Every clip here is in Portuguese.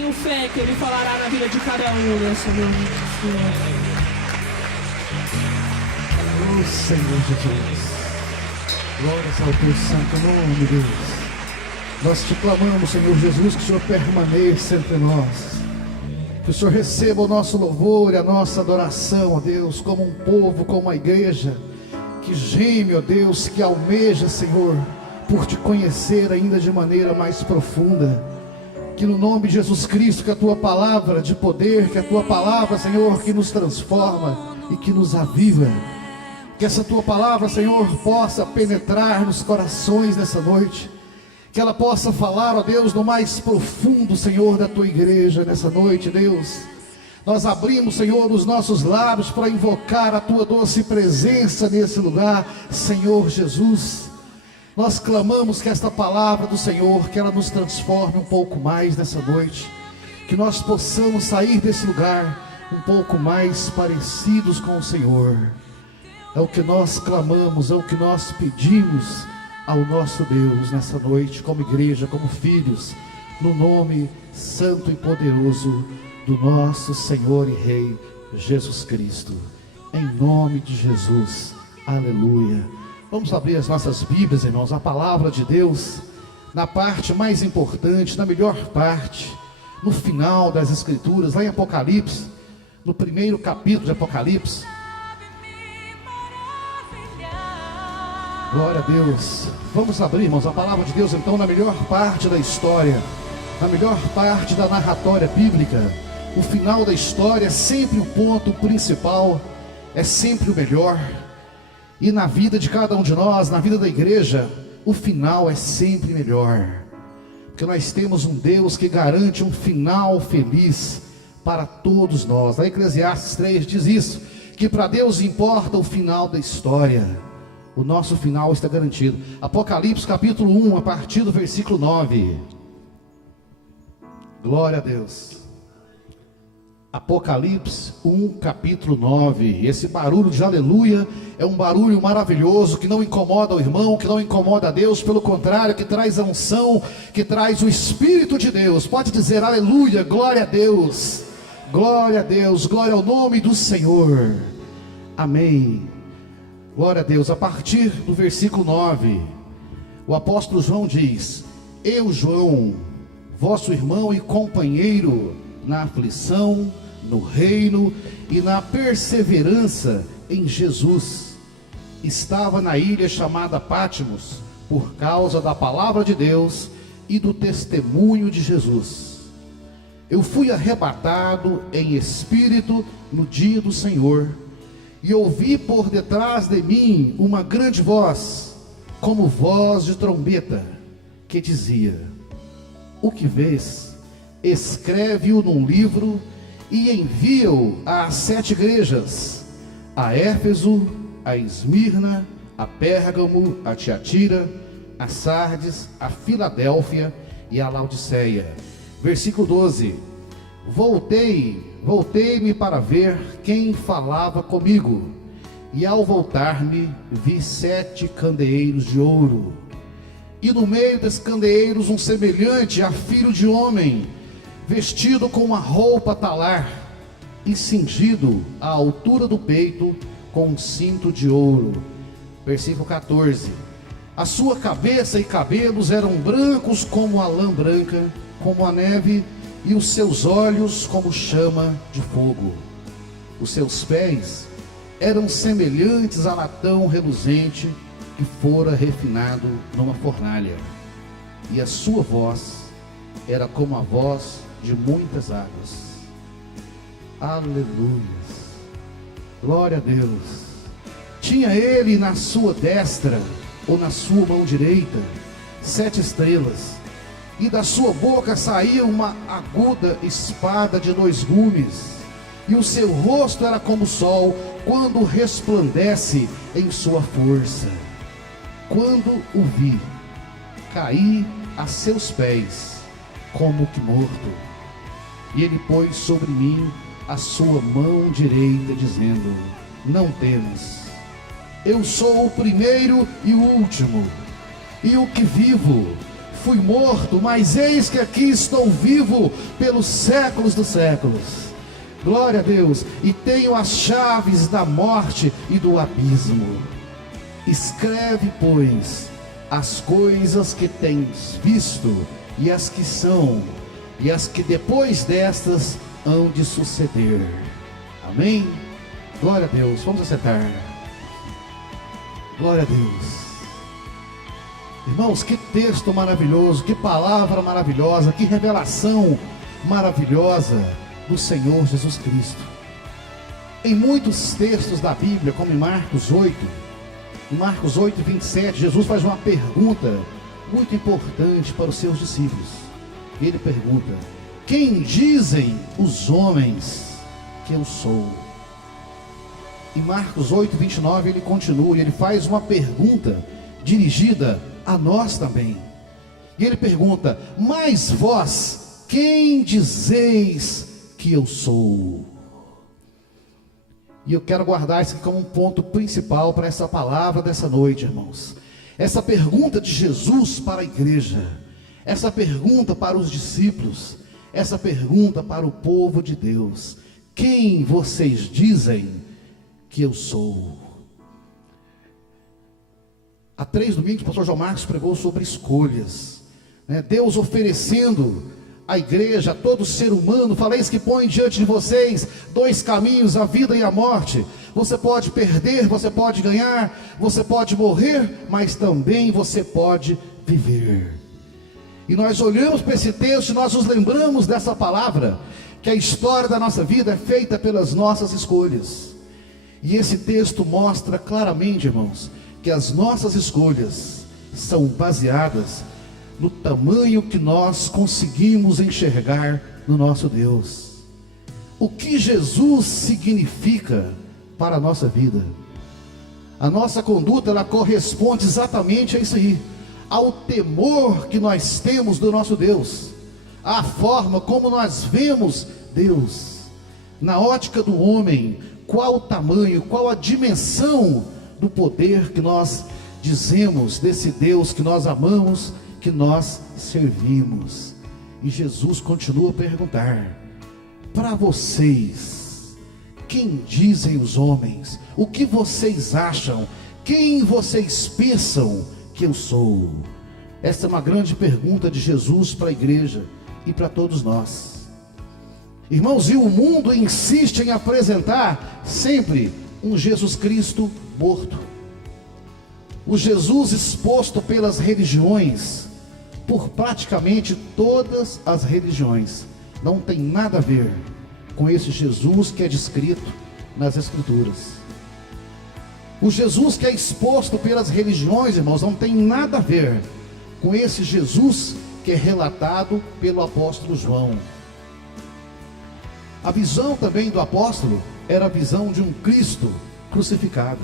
tenho fé que Ele falará na vida de cada um nessa noite, Senhor. Oh, Senhor Jesus, glórias ao teu santo nome, Deus. Nós te clamamos, Senhor Jesus, que o Senhor permaneça entre nós, que o Senhor receba o nosso louvor e a nossa adoração, ó Deus, como um povo, como uma igreja que geme, ó Deus, que almeja, Senhor, por te conhecer ainda de maneira mais profunda. Que no nome de Jesus Cristo, que a tua palavra de poder, que a tua palavra, Senhor, que nos transforma e que nos aviva, que essa tua palavra, Senhor, possa penetrar nos corações nessa noite, que ela possa falar, ó Deus, no mais profundo, Senhor, da tua igreja nessa noite, Deus. Nós abrimos, Senhor, os nossos lábios para invocar a tua doce presença nesse lugar, Senhor Jesus. Nós clamamos que esta palavra do Senhor, que ela nos transforme um pouco mais nessa noite, que nós possamos sair desse lugar um pouco mais parecidos com o Senhor. É o que nós clamamos, é o que nós pedimos ao nosso Deus nessa noite, como igreja, como filhos, no nome santo e poderoso do nosso Senhor e Rei Jesus Cristo, em nome de Jesus, aleluia. Vamos abrir as nossas Bíblias, irmãos, a palavra de Deus, na parte mais importante, na melhor parte, no final das Escrituras, lá em Apocalipse, no primeiro capítulo de Apocalipse. Glória a Deus. Vamos abrir, irmãos, a palavra de Deus, então, na melhor parte da história, na melhor parte da narratória bíblica. O final da história é sempre o ponto principal, é sempre o melhor. E na vida de cada um de nós, na vida da igreja, o final é sempre melhor, porque nós temos um Deus que garante um final feliz para todos nós. A Eclesiastes 3 diz isso, que para Deus importa o final da história. O nosso final está garantido. Apocalipse capítulo 1, a partir do versículo 9. Glória a Deus. Apocalipse 1, capítulo 9. Esse barulho de aleluia é um barulho maravilhoso, que não incomoda o irmão, que não incomoda a Deus, pelo contrário, que traz a unção, que traz o Espírito de Deus. Pode dizer aleluia, glória a Deus, glória a Deus, glória ao nome do Senhor. Amém. Glória a Deus. A partir do versículo 9, o apóstolo João diz: eu, João, vosso irmão e companheiro na aflição, no reino e na perseverança em Jesus, estava na ilha chamada Pátimos, por causa da palavra de Deus e do testemunho de Jesus. Eu fui arrebatado em espírito no dia do Senhor, e ouvi por detrás de mim uma grande voz, como voz de trombeta, que dizia: o que vês, escreve-o num livro e envia-o às 7 igrejas, a Éfeso, a Esmirna, a Pérgamo, a Tiatira, a Sardes, a Filadélfia e a Laodiceia. Versículo 12. Voltei-me para ver quem falava comigo, e ao voltar-me vi 7 candeeiros de ouro, e no meio desses candeeiros um semelhante a filho de homem, vestido com uma roupa talar, e cingido à altura do peito com um cinto de ouro. Versículo 14. A sua cabeça e cabelos eram brancos como a lã branca, como a neve, e os seus olhos como chama de fogo. Os seus pés eram semelhantes a latão reluzente que fora refinado numa fornalha, e a sua voz era como a voz de muitas águas. Aleluia, glória a Deus. Tinha ele na sua destra, ou na sua mão direita, 7 estrelas, e da sua boca saía uma aguda espada de 2 gumes, e o seu rosto era como o sol, quando resplandece em sua força. Quando o vi, caí a seus pés, como que morto. E ele pôs sobre mim a sua mão direita, dizendo: não temas, eu sou o primeiro e o último, e o que vivo. fui morto, mas eis que aqui estou vivo pelos séculos dos séculos. Glória a Deus. E tenho as chaves da morte e do abismo. Escreve, pois, as coisas que tens visto, e as que são, e as que depois destas hão de suceder. Amém? Glória a Deus. Vamos acertar. Glória a Deus. Irmãos, que texto maravilhoso, que palavra maravilhosa, que revelação maravilhosa do Senhor Jesus Cristo. Em muitos textos da Bíblia, como em Marcos 8, 27, Jesus faz uma pergunta muito importante para os seus discípulos. Ele pergunta: quem dizem os homens que eu sou? Em Marcos 8, 29, ele continua e ele faz uma pergunta dirigida a nós também. E ele pergunta: mas vós, quem dizeis que eu sou? E eu quero guardar isso aqui como um ponto principal para essa palavra dessa noite, irmãos. Essa pergunta de Jesus para a igreja, essa pergunta para os discípulos, essa pergunta para o povo de Deus: quem vocês dizem que eu sou? Há 3 domingos o pastor João Marcos pregou sobre escolhas, né? Deus oferecendo à igreja, a todo ser humano: faleis que põe diante de vocês 2 caminhos, a vida e a morte. Você pode perder, você pode ganhar, você pode morrer, mas também você pode viver. E nós olhamos para esse texto e nós nos lembramos dessa palavra, que a história da nossa vida é feita pelas nossas escolhas. E esse texto mostra claramente, irmãos, que as nossas escolhas são baseadas no tamanho que nós conseguimos enxergar no nosso Deus. O que Jesus significa para a nossa vida? A nossa conduta, ela corresponde exatamente a isso aí, ao temor que nós temos do nosso Deus, à forma como nós vemos Deus. Na ótica do homem, qual o tamanho, qual a dimensão do poder que nós dizemos desse Deus que nós amamos, que nós servimos? E Jesus continua a perguntar: para vocês, quem dizem os homens? O que vocês acham? Quem vocês pensam que eu sou? Essa é uma grande pergunta de Jesus para a igreja e para todos nós. Irmãos, e o mundo insiste em apresentar sempre um Jesus Cristo morto. O Jesus exposto pelas religiões, por praticamente todas as religiões, não tem nada a ver com esse Jesus que é descrito nas Escrituras. O Jesus que é exposto pelas religiões, irmãos, não tem nada a ver com esse Jesus que é relatado pelo apóstolo João. A visão também do apóstolo era a visão de um Cristo crucificado.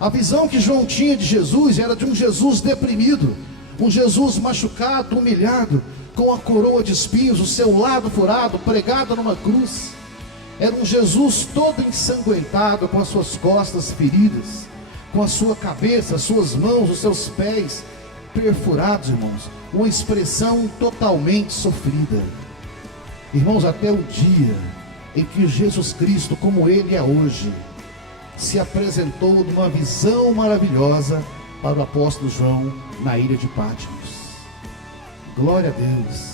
A visão que João tinha de Jesus era de um Jesus deprimido, um Jesus machucado, humilhado, com a coroa de espinhos, o seu lado furado, pregado numa cruz. Era um Jesus todo ensanguentado, com as suas costas feridas, com a sua cabeça, as suas mãos, os seus pés perfurados, irmãos, uma expressão totalmente sofrida. Irmãos, até o dia em que Jesus Cristo, como Ele é hoje, se apresentou numa visão maravilhosa para o apóstolo João na ilha de Patmos. Glória a Deus.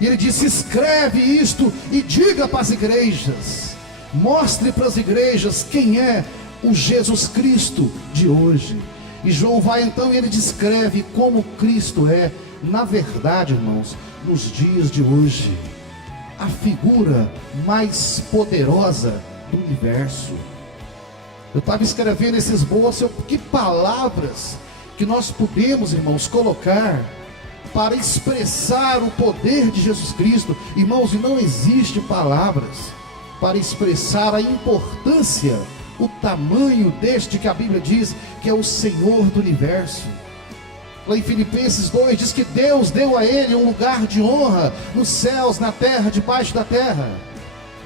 E ele disse: escreve isto e diga para as igrejas, mostre para as igrejas quem é o Jesus Cristo de hoje. E João vai então e ele descreve como Cristo é, na verdade, irmãos, nos dias de hoje, a figura mais poderosa do universo. Eu estava escrevendo esse esboço, que palavras que nós podemos, irmãos, colocar para expressar o poder de Jesus Cristo. Irmãos, e não existe palavras para expressar a importância, o tamanho deste que a Bíblia diz que é o Senhor do universo. Lá em Filipenses 2 diz que Deus deu a ele um lugar de honra nos céus, na terra, debaixo da terra.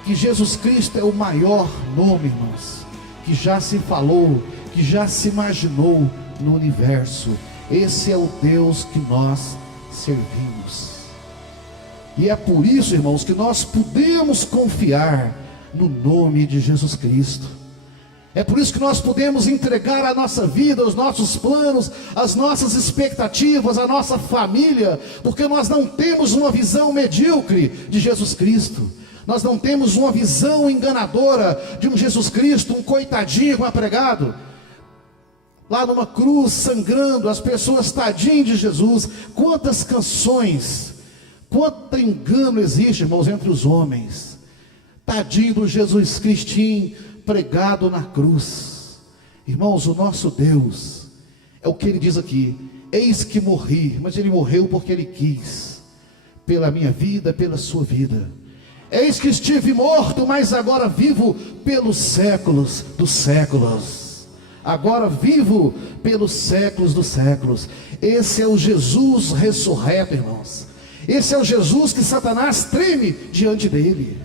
Que Jesus Cristo é o maior nome, irmãos, que já se falou, que já se imaginou no universo. Esse é o Deus que nós servimos. E é por isso, irmãos, que nós podemos confiar no nome de Jesus Cristo. É por isso que nós podemos entregar a nossa vida, os nossos planos, as nossas expectativas, a nossa família, porque nós não temos uma visão medíocre de Jesus Cristo. Nós não temos uma visão enganadora de um Jesus Cristo, um coitadinho apregado lá numa cruz, sangrando, as pessoas, tadinho de Jesus. Quantas canções, quanto engano existe, irmãos, entre os homens. Tadinho do Jesus Cristinho pregado na cruz. Irmãos, o nosso Deus, é o que ele diz aqui: eis que morri, mas ele morreu porque ele quis, pela minha vida, pela sua vida. Eis que estive morto, mas agora vivo pelos séculos dos séculos. Agora vivo pelos séculos dos séculos. Esse é o Jesus ressurreto, irmãos. Esse é o Jesus que Satanás treme diante dele.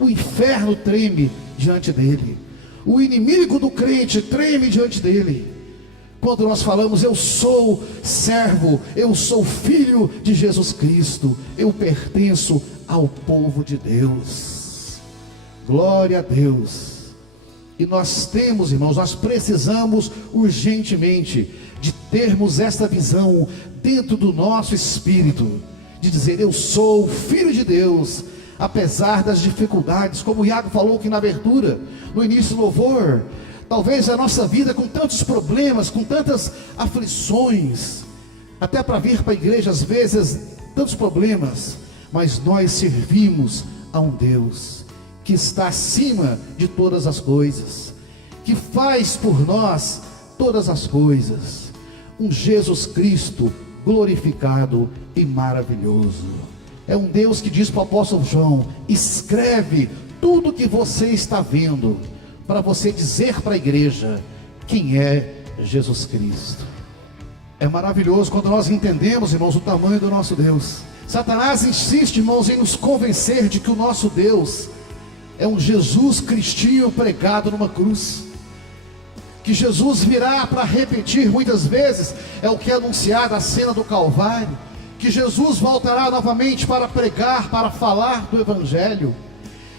O inferno treme diante dele. O inimigo do crente treme diante dele. Quando nós falamos: eu sou servo, eu sou filho de Jesus Cristo, eu pertenço ao povo de Deus. Glória a Deus. E nós temos, irmãos, nós precisamos urgentemente de termos esta visão dentro do nosso espírito, de dizer: eu sou filho de Deus, apesar das dificuldades, como o Iago falou aqui na abertura, no início do louvor. Talvez a nossa vida com tantos problemas, com tantas aflições, até para vir para a igreja às vezes, tantos problemas, mas nós servimos a um Deus que está acima de todas as coisas, que faz por nós todas as coisas, um Jesus Cristo glorificado e maravilhoso. É um Deus que diz para o apóstolo João: escreve tudo que você está vendo, para você dizer para a igreja quem é Jesus Cristo. É maravilhoso quando nós entendemos, irmãos, o tamanho do nosso Deus. Satanás insiste, irmãos, em nos convencer de que o nosso Deus é um Jesus Cristinho pregado numa cruz, que Jesus virá para repetir muitas vezes, é o que é anunciado a cena do Calvário, que Jesus voltará novamente para pregar, para falar do Evangelho.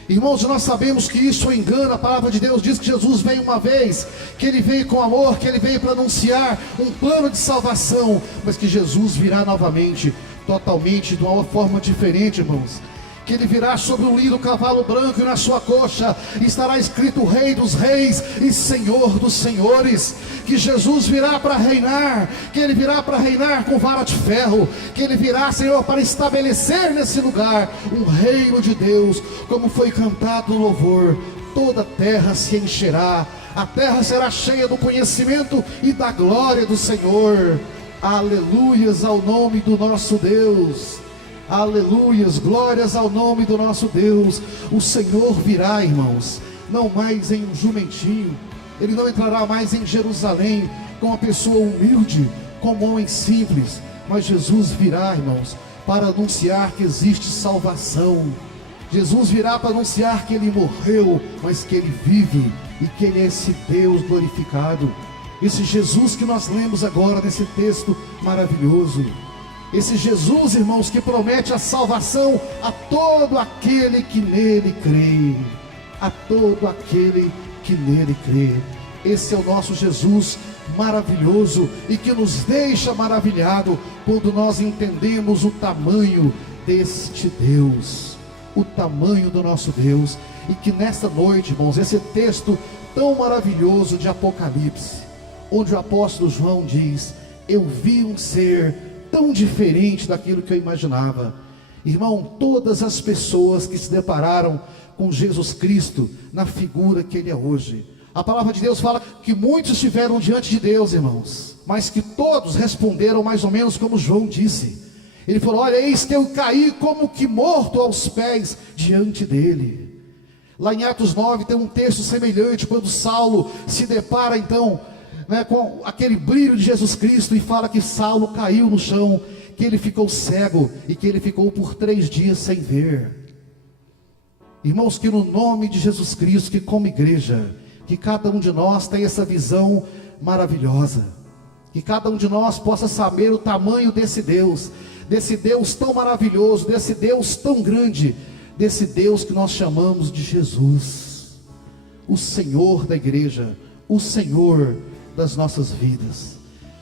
Irmãos, nós sabemos que isso é engano. A palavra de Deus diz que Jesus veio uma vez, que ele veio com amor, que ele veio para anunciar um plano de salvação, mas que Jesus virá novamente, totalmente de uma forma diferente, irmãos. Que ele virá sobre um lindo cavalo branco, e na sua coxa estará escrito Rei dos Reis e Senhor dos Senhores. Que Jesus virá para reinar, que ele virá para reinar com vara de ferro, que ele virá, Senhor, para estabelecer nesse lugar um reino de Deus, como foi cantado no louvor: toda a terra se encherá, a terra será cheia do conhecimento e da glória do Senhor. Aleluias ao nome do nosso Deus. Aleluias, glórias ao nome do nosso Deus. O Senhor virá, irmãos, não mais em um jumentinho. Ele não entrará mais em Jerusalém com uma pessoa humilde, como um homem simples, mas Jesus virá, irmãos, para anunciar que existe salvação. Jesus virá para anunciar que ele morreu, mas que ele vive, e que ele é esse Deus glorificado. Esse Jesus que nós lemos agora nesse texto maravilhoso. Esse Jesus, irmãos, que promete a salvação a todo aquele que nele crê. A todo aquele que nele crê. Esse é o nosso Jesus maravilhoso, e que nos deixa maravilhado quando nós entendemos o tamanho deste Deus, o tamanho do nosso Deus. E que nesta noite, irmãos, esse texto tão maravilhoso de Apocalipse, onde o apóstolo João diz: eu vi um ser tão diferente daquilo que eu imaginava. Irmão, todas as pessoas que se depararam com Jesus Cristo na figura que ele é hoje, a palavra de Deus fala que muitos estiveram diante de Deus, irmãos, mas que todos responderam mais ou menos como João disse. Ele falou: olha, eis que eu caí como que morto aos pés diante dele. Lá em Atos 9 tem um texto semelhante, quando Saulo se depara então, com aquele brilho de Jesus Cristo, e fala que Saulo caiu no chão, que ele ficou cego, e que ele ficou por 3 dias sem ver. Irmãos, que no nome de Jesus Cristo, que como igreja, que cada um de nós tenha essa visão maravilhosa, Que cada um de nós possa saber o tamanho desse Deus tão maravilhoso, desse Deus tão grande, desse Deus que nós chamamos de Jesus, o Senhor da igreja, o Senhor das nossas vidas.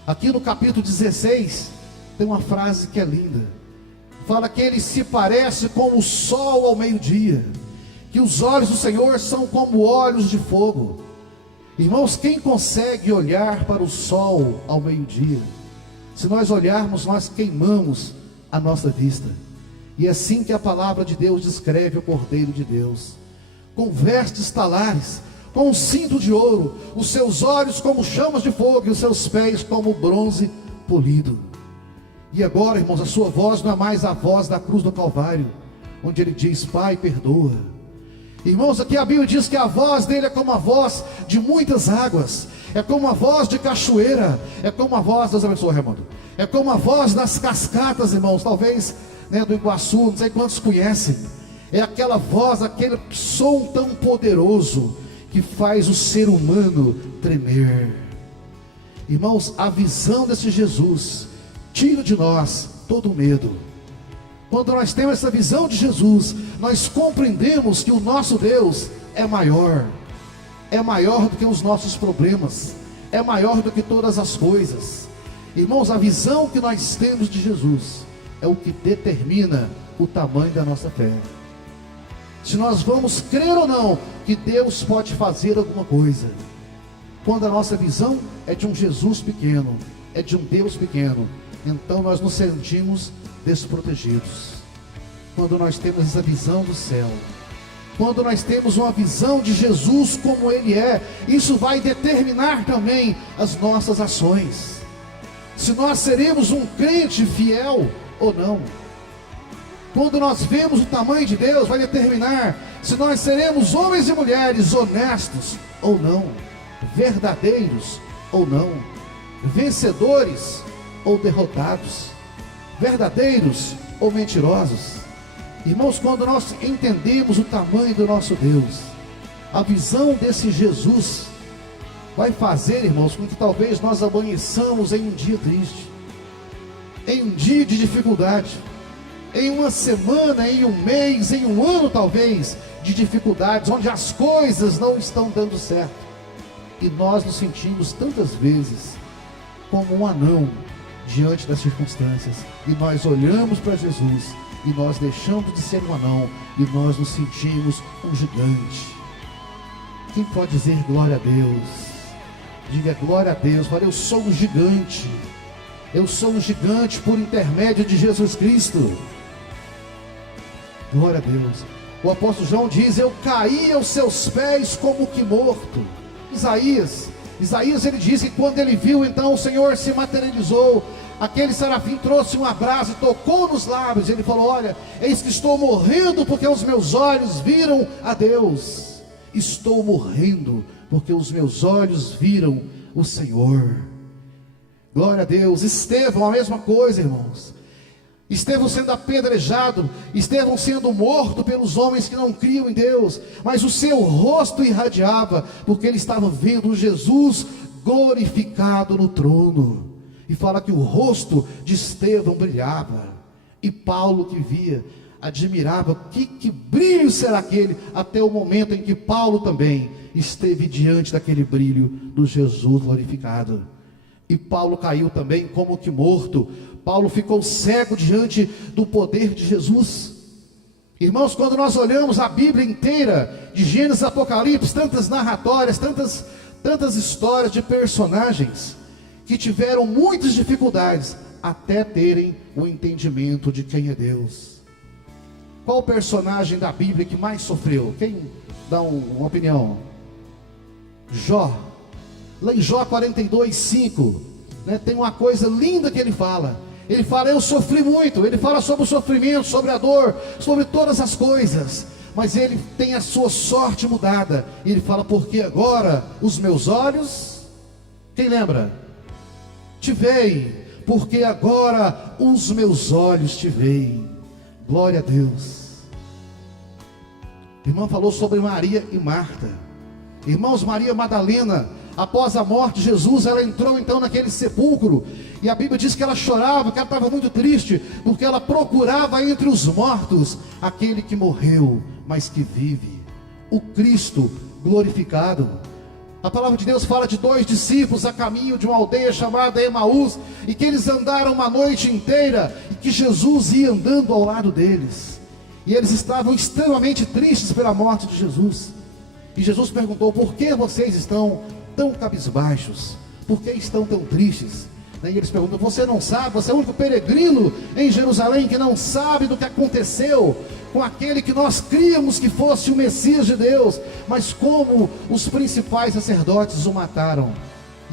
Aqui no capítulo 16, tem uma frase que é linda. Fala que ele se parece com o sol ao meio-dia, que os olhos do Senhor são como olhos de fogo. Irmãos, quem consegue olhar para o sol ao meio-dia? Se nós olharmos, nós queimamos a nossa vista. E é assim que a palavra de Deus descreve o Cordeiro de Deus, com vestes talares, com um cinto de ouro, os seus olhos como chamas de fogo, e os seus pés como bronze polido. E agora, irmãos, a sua voz não é mais a voz da cruz do Calvário, onde ele diz: Pai, perdoa. Irmãos, aqui a Bíblia diz que a voz dele é como a voz de muitas águas, é como a voz de cachoeira, é como a voz, Deus abençoe, Raimundo, é como a voz das cascatas, irmãos, talvez, do Iguaçu, não sei quantos conhecem. É aquela voz, aquele som tão poderoso que faz o ser humano tremer. Irmãos, a visão desse Jesus tira de nós todo o medo. Quando nós temos essa visão de Jesus, nós compreendemos que o nosso Deus é maior do que os nossos problemas, é maior do que todas as coisas. Irmãos, a visão que nós temos de Jesus é o que determina o tamanho da nossa fé. Se nós vamos crer ou não que Deus pode fazer alguma coisa. Quando a nossa visão é de um Jesus pequeno, é de um Deus pequeno, então nós nos sentimos desprotegidos. Quando nós temos essa visão do céu, quando nós temos uma visão de Jesus como Ele é, isso vai determinar também as nossas ações. Se nós seremos um crente fiel ou não. Quando nós vemos o tamanho de Deus, vai determinar se nós seremos homens e mulheres honestos ou não, verdadeiros ou não, vencedores ou derrotados, verdadeiros ou mentirosos. Irmãos, quando nós entendemos o tamanho do nosso Deus, a visão desse Jesus vai fazer, irmãos, com que talvez nós amanheçamos em um dia triste, em um dia de dificuldade, em uma semana, em um mês, em um ano talvez, de dificuldades, onde as coisas não estão dando certo, e nós nos sentimos tantas vezes como um anão diante das circunstâncias, e nós olhamos para Jesus, e nós deixamos de ser um anão, e nós nos sentimos um gigante. Quem pode dizer glória a Deus? Diga glória a Deus. Fala: eu sou um gigante, eu sou um gigante por intermédio de Jesus Cristo. Glória a Deus. O apóstolo João diz: eu caí aos seus pés como que morto. Isaías ele diz que quando ele viu então o Senhor se materializou, aquele serafim trouxe uma brasa e tocou nos lábios, ele falou: olha, eis que estou morrendo porque os meus olhos viram a Deus. Estou morrendo porque os meus olhos viram o Senhor. Glória a Deus. Estevão, a mesma coisa, irmãos. Estevão sendo apedrejado, Estevão sendo morto pelos homens que não criam em Deus, mas o seu rosto irradiava, porque ele estava vendo Jesus glorificado no trono. E fala que o rosto de Estevão brilhava, e Paulo que via, admirava: que brilho será aquele? Até o momento em que Paulo também esteve diante daquele brilho do Jesus glorificado, e Paulo caiu também como que morto. Paulo ficou cego diante do poder de Jesus. Irmãos, quando nós olhamos a Bíblia inteira, de Gênesis a Apocalipse, tantas narratórias, tantas histórias de personagens que tiveram muitas dificuldades até terem o entendimento de quem é Deus. Qual o personagem da Bíblia que mais sofreu? Quem dá uma opinião? Jó. Lá em Jó 42:5, tem uma coisa linda que ele fala. Ele fala: eu sofri muito. Ele fala sobre o sofrimento, sobre a dor, sobre todas as coisas, mas ele tem a sua sorte mudada. E ele fala: porque agora os meus olhos, quem lembra? Te veem, porque agora os meus olhos te veem. Glória a Deus. O irmão falou sobre Maria e Marta. Irmãos, Maria Madalena, após a morte de Jesus, ela entrou então naquele sepulcro, e a Bíblia diz que ela chorava, que ela estava muito triste, porque ela procurava entre os mortos aquele que morreu, mas que vive, o Cristo glorificado. A palavra de Deus fala de 2 discípulos a caminho de uma aldeia chamada Emaús, e que eles andaram uma noite inteira, e que Jesus ia andando ao lado deles, e eles estavam extremamente tristes pela morte de Jesus. E Jesus perguntou: por que vocês estão tão cabisbaixos? Por que estão tão tristes? E eles perguntam: você não sabe? Você é o único peregrino em Jerusalém que não sabe do que aconteceu com aquele que nós críamos que fosse o Messias de Deus, mas como os principais sacerdotes o mataram,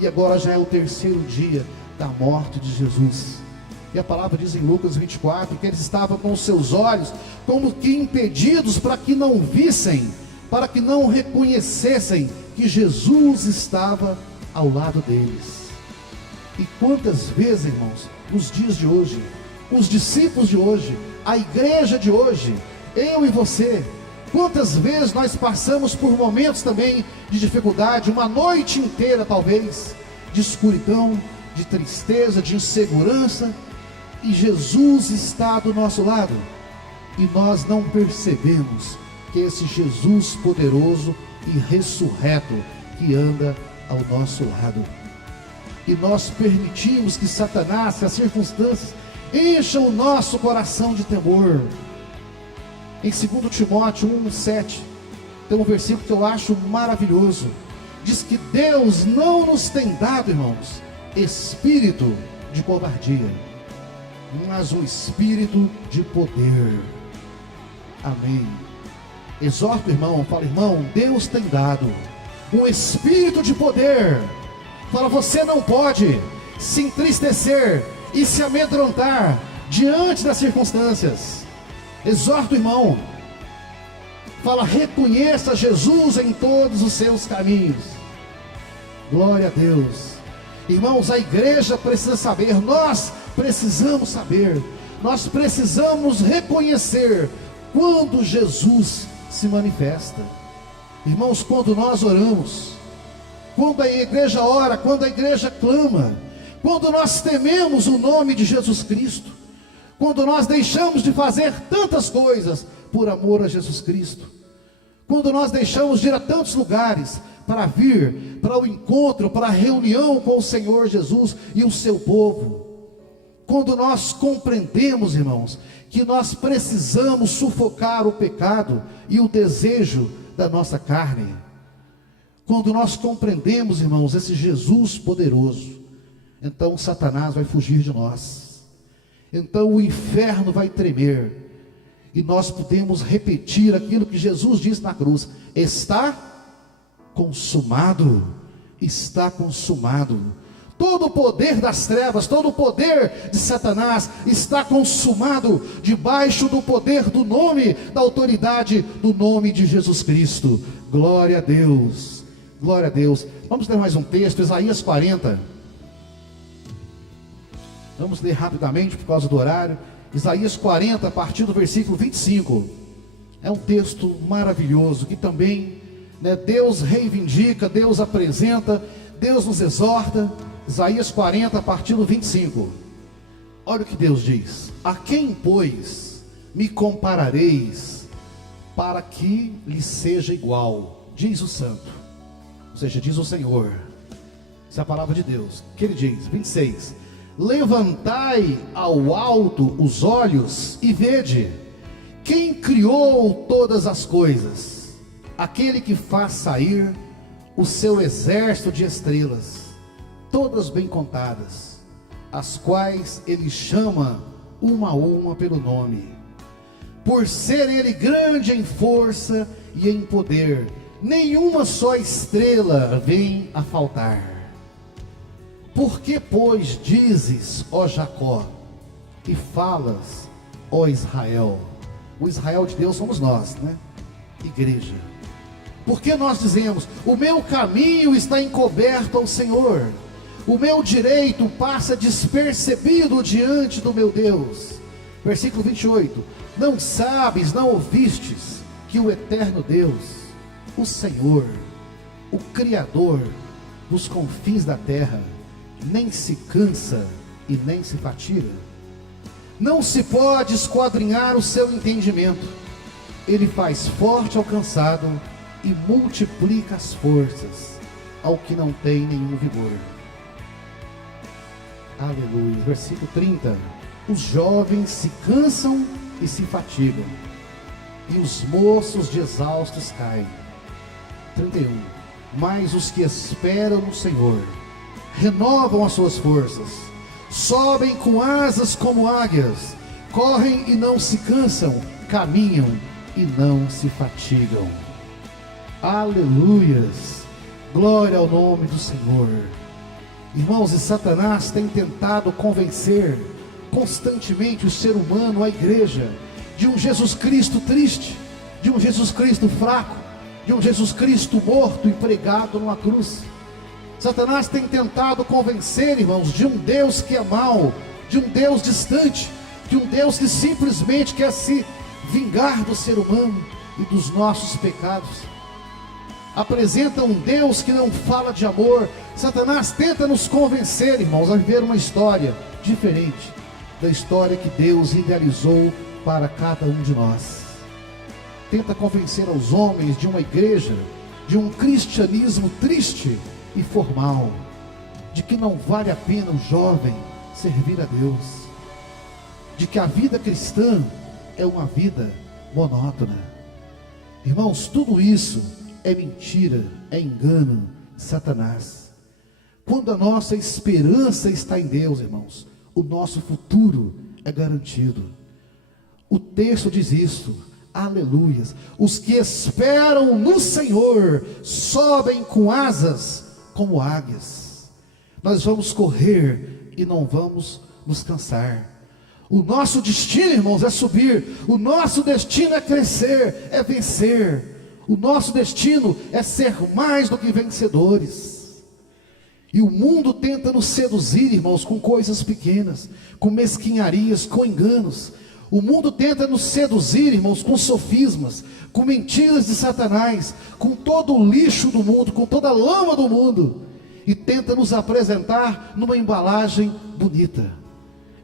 e agora já é o 3º dia da morte de Jesus. E a palavra diz em Lucas 24, que eles estavam com os seus olhos como que impedidos, para que não vissem, para que não reconhecessem que Jesus estava ao lado deles. E quantas vezes, irmãos, nos dias de hoje, os discípulos de hoje, a igreja de hoje, eu e você, quantas vezes nós passamos por momentos também de dificuldade, uma noite inteira talvez, de escuridão, de tristeza, de insegurança, e Jesus está do nosso lado, e nós não percebemos que esse Jesus poderoso e ressurreto que anda ao nosso lado, e nós permitimos que Satanás, que as circunstâncias encham o nosso coração de temor. Em 2 Timóteo 1,7 tem um versículo que eu acho maravilhoso. Diz que Deus não nos tem dado, irmãos, espírito de covardia, mas um espírito de poder. Amém. Exorta o irmão, fala: irmão, Deus tem dado um espírito de poder. Fala: você não pode se entristecer e se amedrontar diante das circunstâncias. Exorta o irmão, fala: reconheça Jesus em todos os seus caminhos. Glória a Deus. Irmãos, a igreja precisa saber, nós precisamos saber, nós precisamos reconhecer quando Jesus se manifesta. Irmãos, quando nós oramos, quando a igreja ora, quando a igreja clama, quando nós tememos o nome de Jesus Cristo, quando nós deixamos de fazer tantas coisas por amor a Jesus Cristo, quando nós deixamos de ir a tantos lugares para vir para o encontro, para a reunião com o Senhor Jesus e o seu povo, quando nós compreendemos, irmãos, que nós precisamos sufocar o pecado e o desejo da nossa carne, quando nós compreendemos, irmãos, esse Jesus poderoso, então Satanás vai fugir de nós, então o inferno vai tremer, e nós podemos repetir aquilo que Jesus disse na cruz: está consumado, está consumado. Todo o poder das trevas, todo o poder de Satanás está consumado debaixo do poder do nome, da autoridade do nome de Jesus Cristo. Glória a Deus, glória a Deus. Vamos ler mais um texto, Isaías 40. Vamos ler rapidamente por causa do horário. Isaías 40, a partir do versículo 25. É um texto maravilhoso, que também, Deus reivindica, Deus apresenta, Deus nos exorta. Isaías 40, a partir do 25. Olha o que Deus diz: a quem, pois, me comparareis, para que lhe seja igual? Diz o santo, ou seja, diz o Senhor. Essa é a palavra de Deus, que ele diz, 26: levantai ao alto os olhos e vede, quem criou todas as coisas, aquele que faz sair o seu exército de estrelas, todas bem contadas, as quais ele chama uma a uma pelo nome, por ser ele grande em força e em poder, nenhuma só estrela vem a faltar. Por que, pois, dizes, ó Jacó, e falas, ó Israel? O Israel de Deus somos nós, igreja. Por que nós dizemos: o meu caminho está encoberto ao Senhor, o meu direito passa despercebido diante do meu Deus? Versículo 28: não sabes, não ouvistes, que o eterno Deus, o Senhor, o Criador, nos confins da terra, nem se cansa e nem se fatiga. Não se pode esquadrinhar o seu entendimento. Ele faz forte ao cansado e multiplica as forças ao que não tem nenhum vigor. Aleluia. Versículo 30. Os jovens se cansam e se fatigam, e os moços de exaustos caem. 31. Mas os que esperam no Senhor renovam as suas forças, sobem com asas como águias, correm e não se cansam, caminham e não se fatigam. Aleluias, glória ao nome do Senhor. Irmãos, e Satanás tem tentado convencer constantemente o ser humano, a igreja, de um Jesus Cristo triste, de um Jesus Cristo fraco, de um Jesus Cristo morto e pregado numa cruz. Satanás tem tentado convencer, irmãos, de um Deus que é mau, de um Deus distante, de um Deus que simplesmente quer se vingar do ser humano e dos nossos pecados. Apresenta um Deus que não fala de amor. Satanás tenta nos convencer, irmãos, a viver uma história diferente da história que Deus idealizou para cada um de nós. Tenta convencer aos homens de uma igreja, de um cristianismo triste e formal, de que não vale a pena o jovem servir a Deus, de que a vida cristã é uma vida monótona. Irmãos, tudo isso é mentira, é engano de Satanás. Quando a nossa esperança está em Deus, irmãos, o nosso futuro é garantido. O texto diz isso, aleluias. Os que esperam no Senhor sobem com asas como águias. Nós vamos correr e não vamos nos cansar. O nosso destino, irmãos, é subir. O nosso destino é crescer, é vencer. O nosso destino é ser mais do que vencedores. E o mundo tenta nos seduzir, irmãos, com coisas pequenas, com mesquinharias, com enganos. O mundo tenta nos seduzir, irmãos, com sofismas, com mentiras de Satanás, com todo o lixo do mundo, com toda a lama do mundo, e tenta nos apresentar numa embalagem bonita.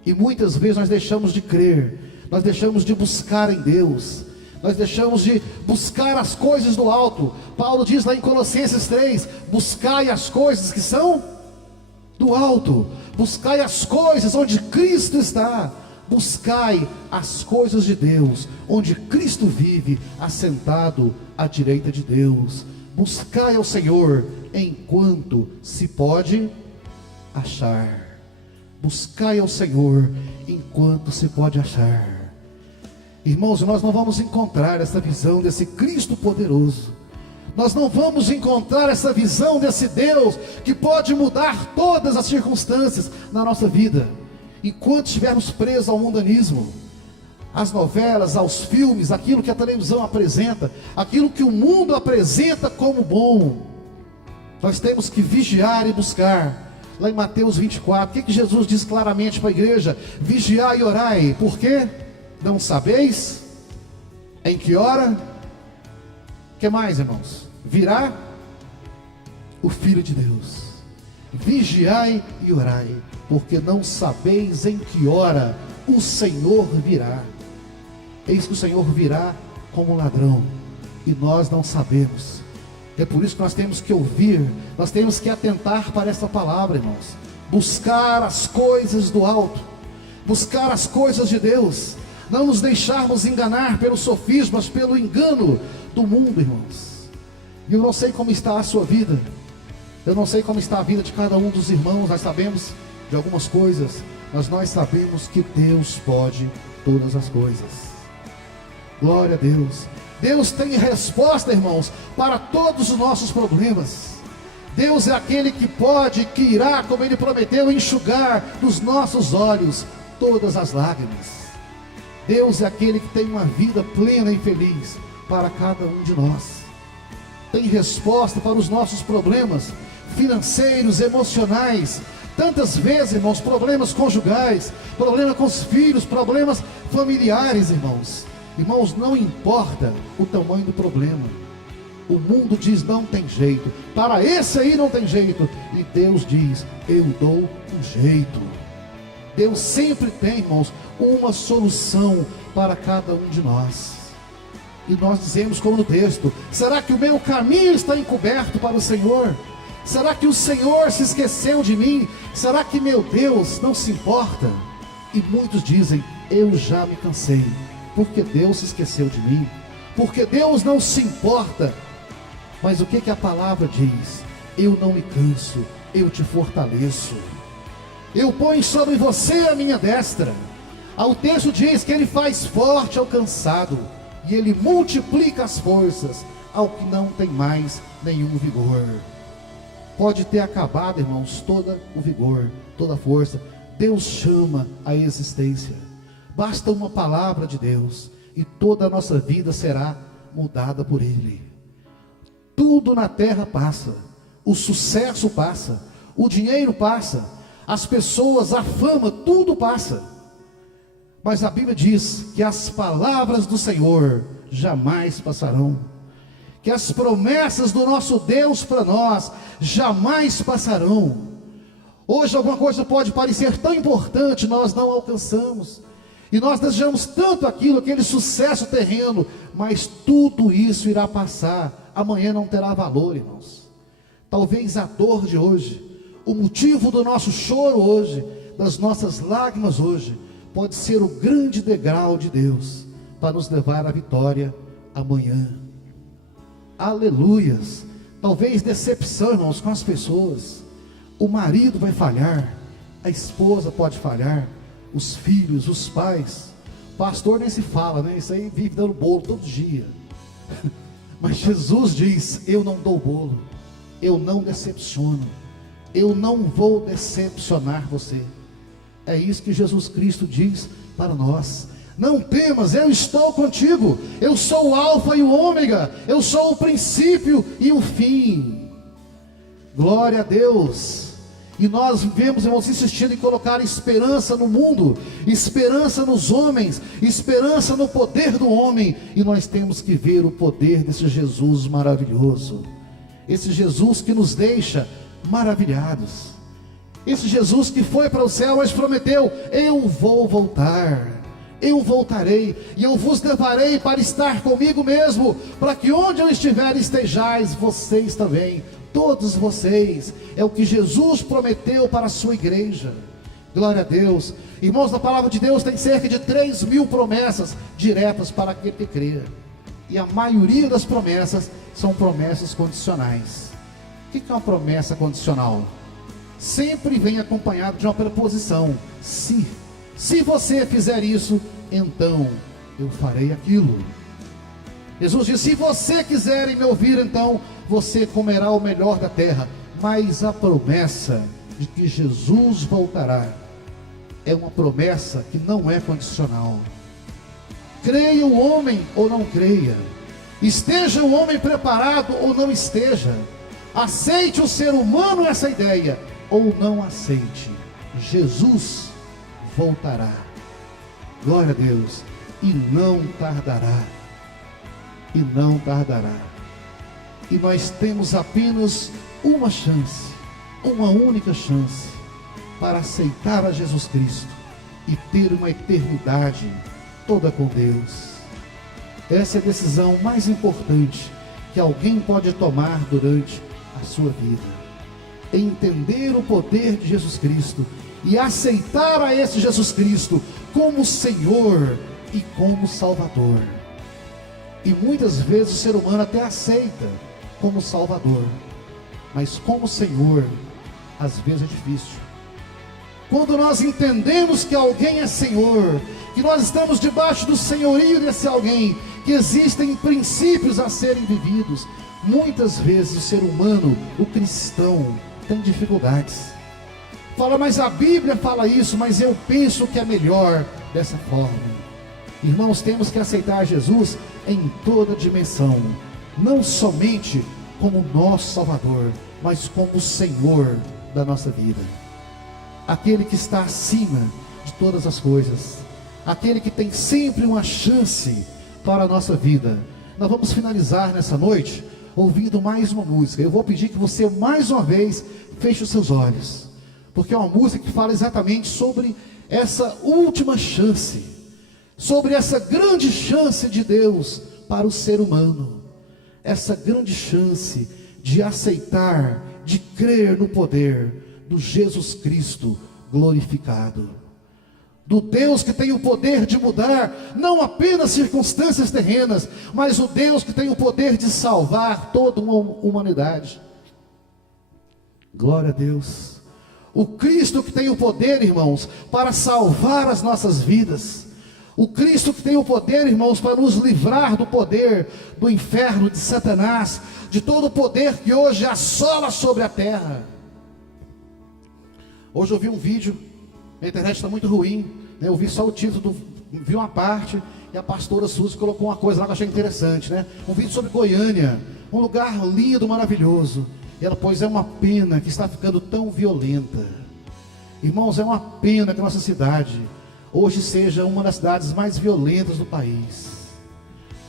E muitas vezes nós deixamos de crer, nós deixamos de buscar em Deus, nós deixamos de buscar as coisas do alto. Paulo diz lá em Colossenses 3, buscai as coisas que são do alto, buscai as coisas onde Cristo está, buscai as coisas de Deus, onde Cristo vive, assentado à direita de Deus. Buscai ao Senhor enquanto se pode achar. Buscai ao Senhor enquanto se pode achar. Irmãos, nós não vamos encontrar essa visão desse Cristo poderoso. Nós não vamos encontrar essa visão desse Deus que pode mudar todas as circunstâncias na nossa vida, enquanto estivermos presos ao mundanismo, às novelas, aos filmes, aquilo que a televisão apresenta, aquilo que o mundo apresenta como bom. Nós temos que vigiar e buscar. Lá em Mateus 24, o que Jesus diz claramente para a igreja? Vigiai e orai. Por quê? Não sabeis em que hora? O que mais, irmãos? Virá o Filho de Deus. Vigiai e orai, porque não sabeis em que hora o Senhor virá. Eis que o Senhor virá como um ladrão, e nós não sabemos. É por isso que nós temos que ouvir, nós temos que atentar para essa palavra, irmãos. Buscar as coisas do alto, buscar as coisas de Deus, não nos deixarmos enganar pelos sofismas, pelo engano do mundo, irmãos. E eu não sei como está a sua vida, eu não sei como está a vida de cada um dos irmãos. Nós sabemos de algumas coisas, mas nós sabemos que Deus pode todas as coisas. Glória a Deus. Deus tem resposta, irmãos, para todos os nossos problemas. Deus é aquele que pode, que irá, como Ele prometeu, enxugar dos nossos olhos todas as lágrimas. Deus é aquele que tem uma vida plena e feliz para cada um de nós. Tem resposta para os nossos problemas financeiros, emocionais. Tantas vezes, irmãos, problemas conjugais, problemas com os filhos, problemas familiares, irmãos. Irmãos, não importa o tamanho do problema, O mundo diz: não tem jeito, para esse aí não tem jeito. E Deus diz: eu dou um jeito. Deus sempre tem, irmãos, uma solução para cada um de nós. E nós dizemos como no texto: será que o meu caminho está encoberto para o Senhor? Será que o Senhor se esqueceu de mim? Será que meu Deus não se importa? E muitos dizem: eu já me cansei, porque Deus se esqueceu de mim, porque Deus não se importa. Mas o que a palavra diz? Eu não me canso, eu te fortaleço. Eu ponho sobre você a minha destra. O texto diz que Ele faz forte ao cansado, e Ele multiplica as forças ao que não tem mais nenhum vigor. Pode ter acabado, irmãos, todo o vigor, toda a força. Deus chama a existência. Basta uma palavra de Deus e toda a nossa vida será mudada por Ele. Tudo na terra passa, o sucesso passa, o dinheiro passa, as pessoas, a fama, tudo passa. Mas a Bíblia diz que as palavras do Senhor jamais passarão, que as promessas do nosso Deus para nós jamais passarão. Hoje alguma coisa pode parecer tão importante, nós não alcançamos, e nós desejamos tanto aquilo, aquele sucesso terreno, mas tudo isso irá passar. Amanhã não terá valor, irmãos. Talvez a dor de hoje, o motivo do nosso choro hoje, das nossas lágrimas hoje, pode ser o grande degrau de Deus para nos levar à vitória amanhã. Aleluias. Talvez decepção, irmãos, com as pessoas. O marido vai falhar, a esposa pode falhar, os filhos, os pais. Pastor nem se fala, né? Isso aí vive dando bolo todo dia. Mas Jesus diz: eu não dou bolo, eu não decepciono, eu não vou decepcionar você. É isso que Jesus Cristo diz para nós. Não temas, eu estou contigo. Eu sou o alfa e o ômega, eu sou o princípio e o fim. Glória a Deus. E nós vivemos, irmãos, insistindo em colocar esperança no mundo, esperança nos homens, esperança no poder do homem. E nós temos que ver o poder desse Jesus maravilhoso, esse Jesus que nos deixa maravilhados, esse Jesus que foi para o céu, mas prometeu: eu vou voltar, eu voltarei, e eu vos levarei para estar comigo mesmo, para que onde eu estiver estejais vocês também. Todos vocês, é o que Jesus prometeu para a sua igreja. Glória a Deus. Irmãos, a palavra de Deus tem cerca de 3.000 promessas diretas para aquele que crê, e a maioria das promessas são promessas condicionais. O que é uma promessa condicional? Sempre vem acompanhado de uma preposição: se você fizer isso, então eu farei aquilo. Jesus diz: se você quiser me ouvir, então você comerá o melhor da terra. Mas a promessa de que Jesus voltará é uma promessa que não é condicional. Creia o homem ou não creia, esteja o homem preparado ou não esteja, aceite o ser humano essa ideia ou não aceite, Jesus voltará. Glória a Deus. E não tardará. E não tardará. E nós temos apenas uma chance, uma única chance, para aceitar a Jesus Cristo e ter uma eternidade toda com Deus. Essa é a decisão mais importante que alguém pode tomar durante a sua vida: entender o poder de Jesus Cristo e aceitar a esse Jesus Cristo como Senhor e como Salvador. E muitas vezes o ser humano até aceita como Salvador, mas como Senhor, às vezes é difícil. Quando nós entendemos que alguém é Senhor, que nós estamos debaixo do senhorio desse alguém, que existem princípios a serem vividos, muitas vezes o ser humano, o cristão, tem dificuldades. Fala: mas a Bíblia fala isso, mas eu penso que é melhor dessa forma. Irmãos, temos que aceitar Jesus em toda dimensão, não somente como nosso Salvador, mas como Senhor da nossa vida, aquele que está acima de todas as coisas, aquele que tem sempre uma chance para a nossa vida. Nós vamos finalizar nessa noite ouvindo mais uma música. Eu vou pedir que você mais uma vez feche os seus olhos, porque é uma música que fala exatamente sobre essa última chance, sobre essa grande chance de Deus para o ser humano, essa grande chance de aceitar, de crer no poder do Jesus Cristo glorificado, do Deus que tem o poder de mudar não apenas circunstâncias terrenas, mas o Deus que tem o poder de salvar toda uma humanidade. Glória a Deus. O Cristo que tem o poder, irmãos, para salvar as nossas vidas. O Cristo que tem o poder, irmãos, para nos livrar do poder do inferno, de Satanás, de todo o poder que hoje assola sobre a terra. Hoje eu vi um vídeo, a internet está muito ruim, né? Eu vi só o título, vi uma parte, e a pastora Suzy colocou uma coisa lá que eu achei interessante, né? Um vídeo sobre Goiânia, um lugar lindo, maravilhoso. E ela, pois é uma pena que está ficando tão violenta. Irmãos, é uma pena que a nossa cidade hoje seja uma das cidades mais violentas do país.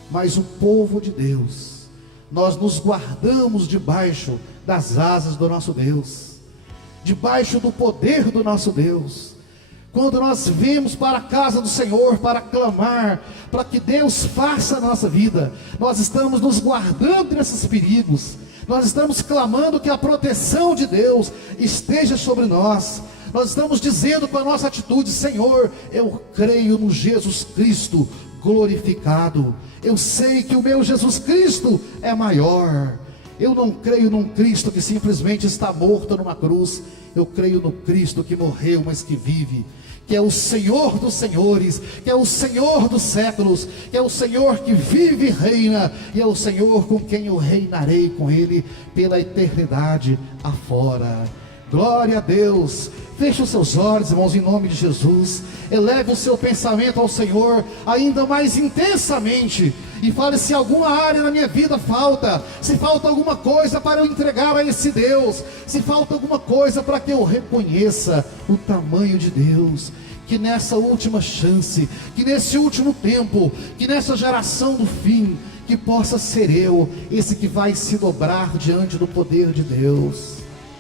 Mas o povo de Deus, nós nos guardamos debaixo das asas do nosso Deus, debaixo do poder do nosso Deus. Quando nós vemos para a casa do Senhor para clamar, para que Deus faça a nossa vida, nós estamos nos guardando desses perigos. Nós estamos clamando que a proteção de Deus esteja sobre nós. Nós estamos dizendo com a nossa atitude: Senhor, eu creio no Jesus Cristo glorificado. Eu sei que o meu Jesus Cristo é maior. Eu não creio num Cristo que simplesmente está morto numa cruz. Eu creio no Cristo que morreu, mas que vive, que é o Senhor dos senhores, que é o Senhor dos séculos, que é o Senhor que vive e reina, e é o Senhor com quem eu reinarei com Ele pela eternidade afora. Glória a Deus. Feche os seus olhos, irmãos, em nome de Jesus. Eleve o seu pensamento ao Senhor ainda mais intensamente, e fale: se alguma área na minha vida falta, se falta alguma coisa para eu entregar a esse Deus, se falta alguma coisa para que eu reconheça o tamanho de Deus. Que nessa última chance, que nesse último tempo, que nessa geração do fim, que possa ser eu esse que vai se dobrar diante do poder de Deus.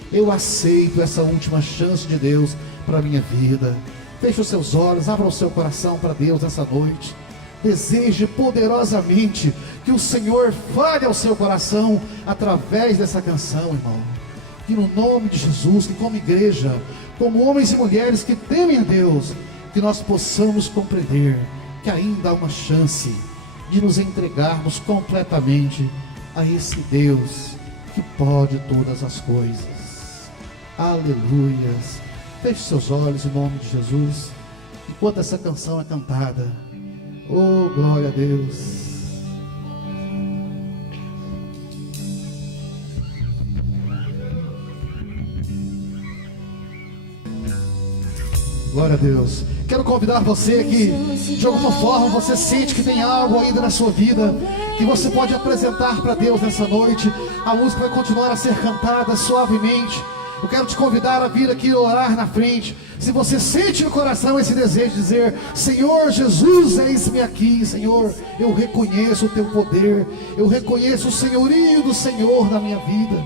Eu aceito essa última chance de Deus para a minha vida. Feche os seus olhos, abra o seu coração para Deus nessa noite. Deseje poderosamente que o Senhor fale ao seu coração através dessa canção, irmão. Que no nome de Jesus, que como igreja, como homens e mulheres que temem a Deus, que nós possamos compreender que ainda há uma chance de nos entregarmos completamente a esse Deus que pode todas as coisas. Aleluias. Feche seus olhos em nome de Jesus, enquanto essa canção é cantada. Oh, glória a Deus. Glória a Deus. Quero convidar você que de alguma forma você sente que tem algo ainda na sua vida que você pode apresentar para Deus nessa noite. A música vai continuar a ser cantada suavemente. Eu quero te convidar a vir aqui orar na frente. Se você sente no coração esse desejo de dizer: Senhor Jesus, eis-me aqui, Senhor, eu reconheço o teu poder, eu reconheço o senhorio do Senhor na minha vida.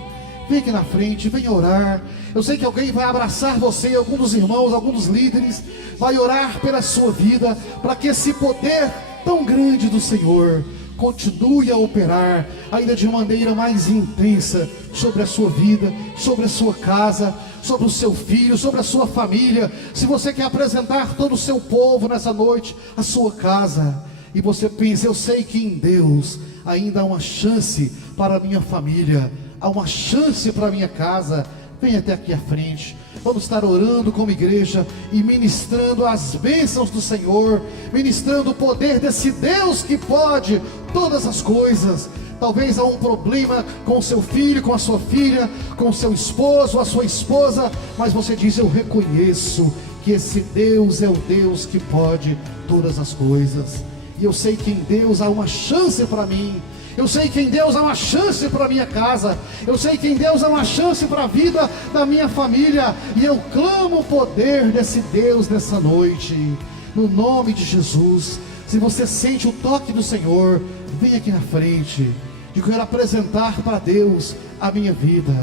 Vem aqui na frente, venha orar. Eu sei que alguém vai abraçar você, algum dos irmãos, algum dos líderes, vai orar pela sua vida, para que esse poder tão grande do Senhor continue a operar ainda de maneira mais intensa sobre a sua vida, sobre a sua casa, sobre o seu filho, sobre a sua família. Se você quer apresentar todo o seu povo nessa noite, a sua casa, e você pensa: eu sei que em Deus ainda há uma chance para a minha família, há uma chance para a minha casa, vem até aqui à frente. Vamos estar orando como igreja e ministrando as bênçãos do Senhor, ministrando o poder desse Deus que pode todas as coisas. Talvez há um problema com o seu filho, com a sua filha, com o seu esposo, a sua esposa, mas você diz: eu reconheço que esse Deus é o Deus que pode todas as coisas, e eu sei que em Deus há uma chance para mim. Eu sei que em Deus há uma chance para a minha casa. Eu sei que em Deus há uma chance para a vida da minha família. E eu clamo o poder desse Deus nessa noite, no nome de Jesus. Se você sente o toque do Senhor, vem aqui na frente. de que eu quero apresentar para Deus a minha vida.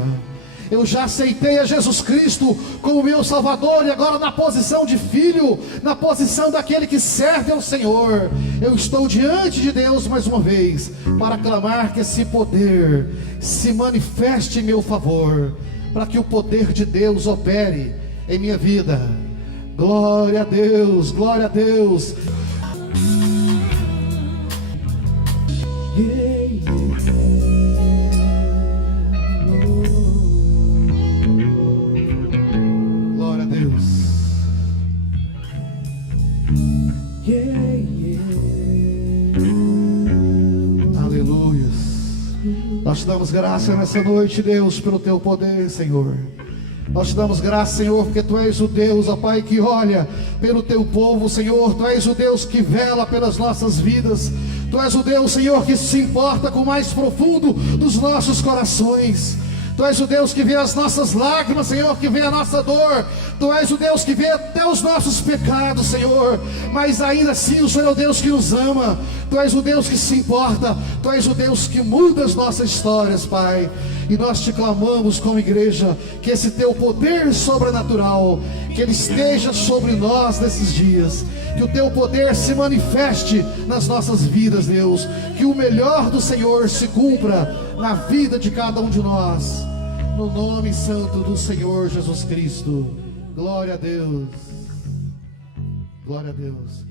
Eu já aceitei a Jesus Cristo como meu Salvador, e agora na posição de filho, na posição daquele que serve ao Senhor, eu estou diante de Deus mais uma vez, para clamar que esse poder se manifeste em meu favor, para que o poder de Deus opere em minha vida. Glória a Deus, glória a Deus. Glória a Deus. Aleluia. Nós te damos graça nessa noite, Deus, pelo teu poder, Senhor. Nós te damos graça, Senhor, porque Tu és o Deus, ó Pai, que olha pelo Teu povo, Senhor. Tu és o Deus que vela pelas nossas vidas. Tu és o Deus, Senhor, que se importa com o mais profundo dos nossos corações. Tu és o Deus que vê as nossas lágrimas, Senhor, que vê a nossa dor. Tu és o Deus que vê até os nossos pecados, Senhor. Mas ainda assim o Senhor é o Deus que nos ama. Tu és o Deus que se importa. Tu és o Deus que muda as nossas histórias, Pai. E nós te clamamos como igreja, que esse Teu poder sobrenatural, que Ele esteja sobre nós nesses dias. Que o Teu poder se manifeste nas nossas vidas, Deus. Que o melhor do Senhor se cumpra na vida de cada um de nós. No nome santo do Senhor Jesus Cristo. Glória a Deus. Glória a Deus.